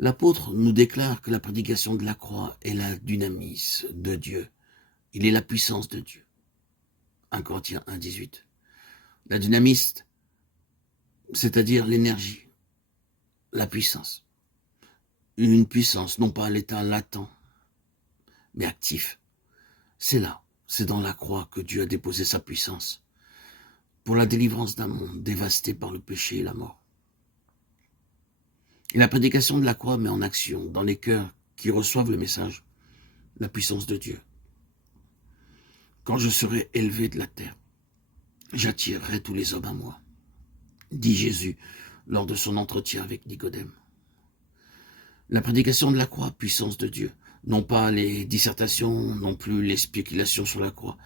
L'apôtre nous déclare que la prédication de la croix est la dynamis de Dieu. Il est la puissance de Dieu. 1 Corinthiens 1, 18. La dynamis, c'est-à-dire l'énergie, la puissance. Une puissance, non pas à l'état latent, mais actif. C'est là, c'est dans la croix que Dieu a déposé sa puissance pour la délivrance d'un monde dévasté par le péché et la mort. Et la prédication de la croix met en action, dans les cœurs qui reçoivent le message, la puissance de Dieu. Quand je serai élevé de la terre, j'attirerai tous les hommes à moi, dit Jésus lors de son entretien avec Nicodème. La prédication de la croix, puissance de Dieu, non pas les dissertations, non plus les spéculations sur la croix,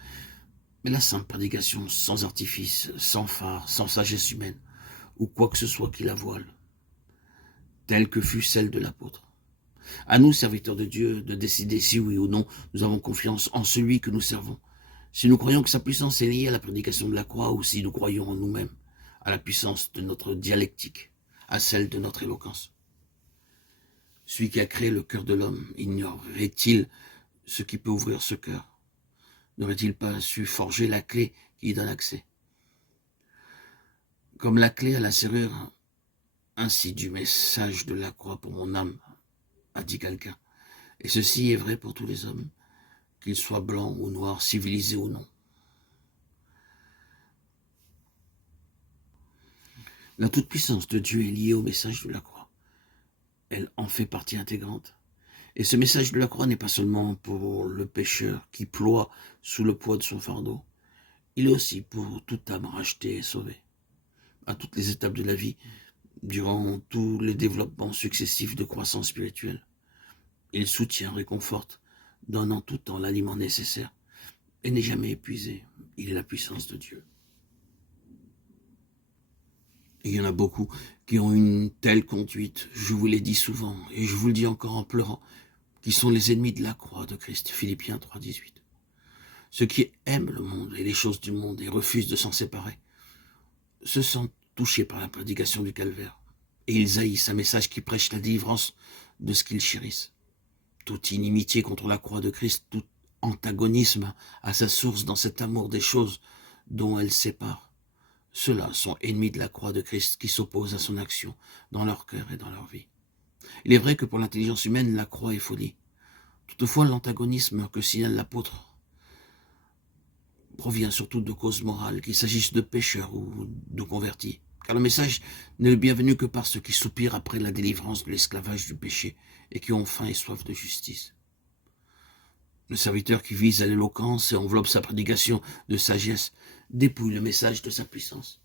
mais la simple prédication sans artifice, sans phare, sans sagesse humaine, ou quoi que ce soit qui la voile, telle que fut celle de l'apôtre. À nous, serviteurs de Dieu, de décider si oui ou non nous avons confiance en celui que nous servons. Si nous croyons que sa puissance est liée à la prédication de la croix, ou si nous croyons en nous-mêmes, à la puissance de notre dialectique, à celle de notre éloquence. Celui qui a créé le cœur de l'homme, ignorerait-il ce qui peut ouvrir ce cœur? N'aurait-il pas su forger la clé qui y donne accès? Comme la clé à la serrure, ainsi du message de la croix pour mon âme, a dit quelqu'un. Et ceci est vrai pour tous les hommes, qu'ils soient blancs ou noirs, civilisés ou non. La toute-puissance de Dieu est liée au message de la croix. Elle en fait partie intégrante. Et ce message de la croix n'est pas seulement pour le pécheur qui ploie sous le poids de son fardeau. Il est aussi pour toute âme rachetée et sauvée. À toutes les étapes de la vie, durant tous les développements successifs de croissance spirituelle. Il soutient, réconforte, donne en tout temps l'aliment nécessaire et n'est jamais épuisé. Il est la puissance de Dieu. Et il y en a beaucoup qui ont une telle conduite, je vous l'ai dit souvent, et je vous le dis encore en pleurant, qui sont les ennemis de la croix de Christ. Philippiens 3, 18. Ceux qui aiment le monde et les choses du monde et refusent de s'en séparer, se sentent touchés par la prédication du calvaire. Et ils haïssent un message qui prêche la délivrance de ce qu'ils chérissent. Toute inimitié contre la croix de Christ, tout antagonisme a sa source dans cet amour des choses dont elle sépare. Ceux-là sont ennemis de la croix de Christ qui s'opposent à son action dans leur cœur et dans leur vie. Il est vrai que pour l'intelligence humaine, la croix est folie. Toutefois, l'antagonisme que signale l'apôtre provient surtout de causes morales, qu'il s'agisse de pécheurs ou de convertis. Car le message n'est le bienvenu que par ceux qui soupirent après la délivrance de l'esclavage du péché et qui ont faim et soif de justice. Le serviteur qui vise à l'éloquence et enveloppe sa prédication de sagesse dépouille le message de sa puissance.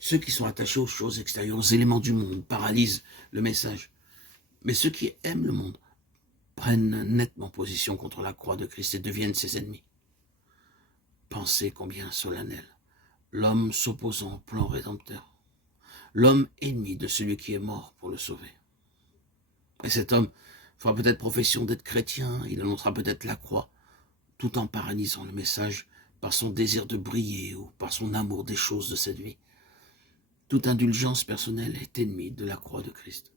Ceux qui sont attachés aux choses extérieures, aux éléments du monde, paralysent le message. Mais ceux qui aiment le monde prennent nettement position contre la croix de Christ et deviennent ses ennemis. Pensez combien solennel. L'homme s'opposant au plan rédempteur. L'homme ennemi de celui qui est mort pour le sauver. Et cet homme fera peut-être profession d'être chrétien, il annoncera peut-être la croix, tout en paralysant le message par son désir de briller ou par son amour des choses de cette vie. Toute indulgence personnelle est ennemie de la croix de Christ.